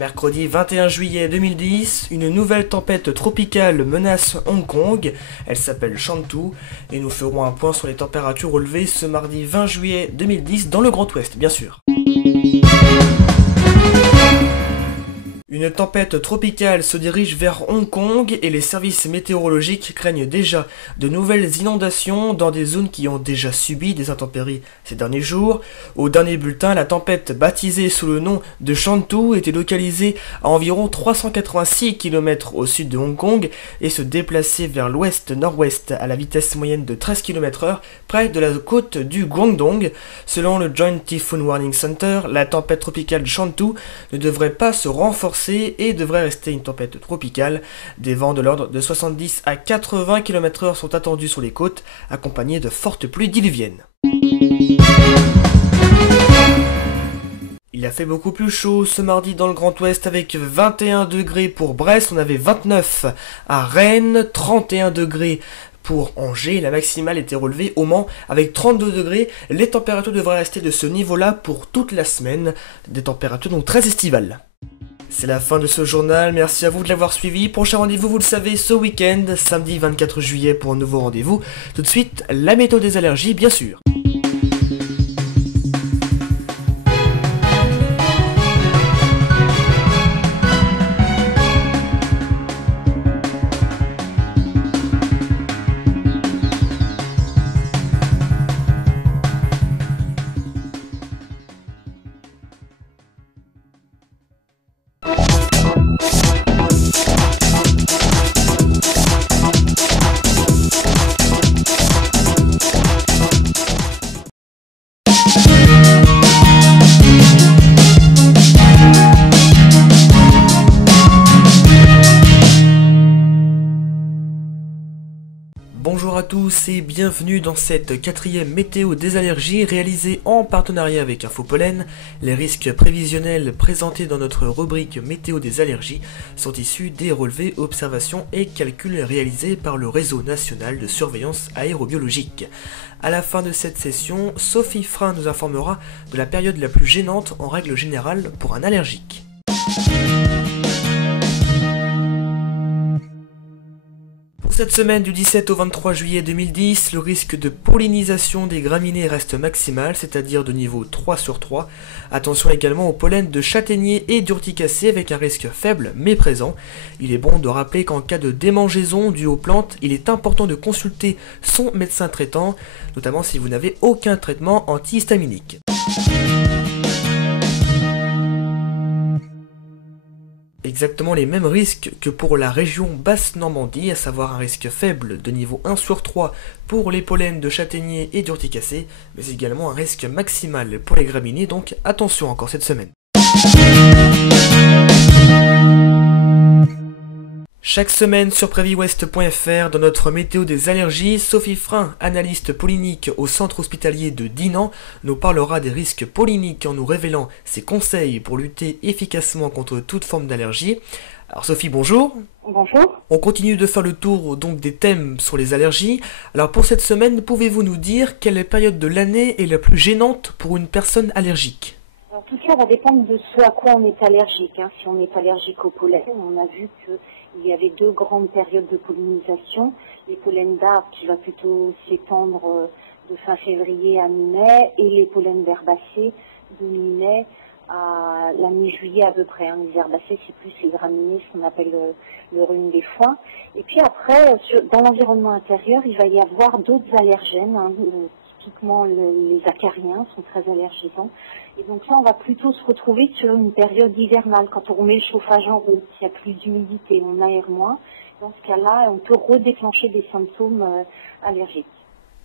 Mercredi 21 juillet 2010, une nouvelle tempête tropicale menace Hong Kong. Elle s'appelle Shantou et nous ferons un point sur les températures relevées ce mardi 20 juillet 2010 dans le Grand Ouest, bien sûr. Une tempête tropicale se dirige vers Hong Kong et les services météorologiques craignent déjà de nouvelles inondations dans des zones qui ont déjà subi des intempéries ces derniers jours. Au dernier bulletin, la tempête baptisée sous le nom de Shantou était localisée à environ 386 km au sud de Hong Kong et se déplaçait vers l'ouest-nord-ouest à la vitesse moyenne de 13 km/h près de la côte du Guangdong. Selon le Joint Typhoon Warning Center, la tempête tropicale Shantou ne devrait pas se renforcer et devrait rester une tempête tropicale. Des vents de l'ordre de 70 à 80 km/h sont attendus sur les côtes, accompagnés de fortes pluies diluviennes. Il a fait beaucoup plus chaud ce mardi dans le Grand Ouest avec 21 degrés pour Brest, on avait 29 à Rennes, 31 degrés pour Angers, la maximale était relevée au Mans avec 32 degrés. Les températures devraient rester de ce niveau-là pour toute la semaine, des températures donc très estivales. C'est la fin de ce journal, merci à vous de l'avoir suivi. Prochain rendez-vous, vous le savez, ce week-end, samedi 24 juillet pour un nouveau rendez-vous. Tout de suite, la météo des allergies, bien sûr. Bonjour à tous et bienvenue dans cette quatrième météo des allergies réalisée en partenariat avec Infopollen. Les risques prévisionnels présentés dans notre rubrique météo des allergies sont issus des relevés, observations et calculs réalisés par le réseau national de surveillance aérobiologique. À la fin de cette session, Sophie Frein nous informera de la période la plus gênante en règle générale pour un allergique. Cette semaine du 17 au 23 juillet 2010, le risque de pollinisation des graminées reste maximal, c'est-à-dire de niveau 3 sur 3. Attention également au pollen de châtaignier et d'urticacée avec un risque faible mais présent. Il est bon de rappeler qu'en cas de démangeaison due aux plantes, il est important de consulter son médecin traitant, notamment si vous n'avez aucun traitement antihistaminique. Exactement les mêmes risques que pour la région Basse-Normandie, à savoir un risque faible de niveau 1 sur 3 pour les pollens de châtaignier et d'urticacée, mais également un risque maximal pour les graminées, donc attention encore cette semaine. Chaque semaine sur préviwest.fr, dans notre météo des allergies, Sophie Frein, analyste pollinique au centre hospitalier de Dinan, nous parlera des risques polliniques en nous révélant ses conseils pour lutter efficacement contre toute forme d'allergie. Alors Sophie, bonjour. Bonjour. On continue de faire le tour donc des thèmes sur les allergies. Alors pour cette semaine, pouvez-vous nous dire quelle période de l'année est la plus gênante pour une personne allergique ? Alors, tout ça va dépendre de ce à quoi on est allergique. Si on est allergique au pollen, on a vu qu'il y avait deux grandes périodes de pollinisation. Les pollens d'arbres qui va plutôt s'étendre de fin février à mi-mai et les pollens d'herbacées de mi-mai à la mi-juillet à peu près. Les herbacées, c'est plus les graminées, ce qu'on appelle le rhume des foins. Et puis après, dans l'environnement intérieur, il va y avoir d'autres allergènes. Typiquement, les acariens sont très allergisants. Et donc là, on va plutôt se retrouver sur une période hivernale. Quand on remet le chauffage en route, il y a plus d'humidité, on aère moins. Dans ce cas-là, on peut redéclencher des symptômes allergiques.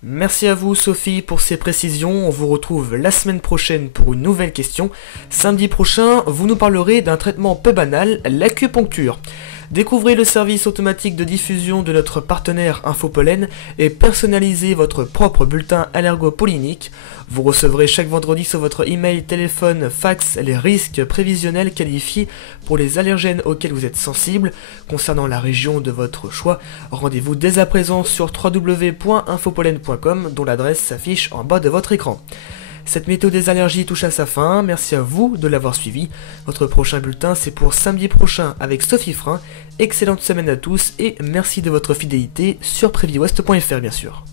Merci à vous Sophie pour ces précisions, on vous retrouve la semaine prochaine pour une nouvelle question. Samedi prochain, vous nous parlerez d'un traitement peu banal, l'acupuncture. Découvrez le service automatique de diffusion de notre partenaire Infopollen et personnalisez votre propre bulletin allergopollinique. Vous recevrez chaque vendredi sur votre email, téléphone, fax les risques prévisionnels qualifiés pour les allergènes auxquels vous êtes sensible. Concernant la région de votre choix, rendez-vous dès à présent sur www.infopollen.com dont l'adresse s'affiche en bas de votre écran. Cette météo des allergies touche à sa fin, merci à vous de l'avoir suivi. Votre prochain bulletin c'est pour samedi prochain avec Sophie Frein. Excellente semaine à tous et merci de votre fidélité sur préviewest.fr bien sûr.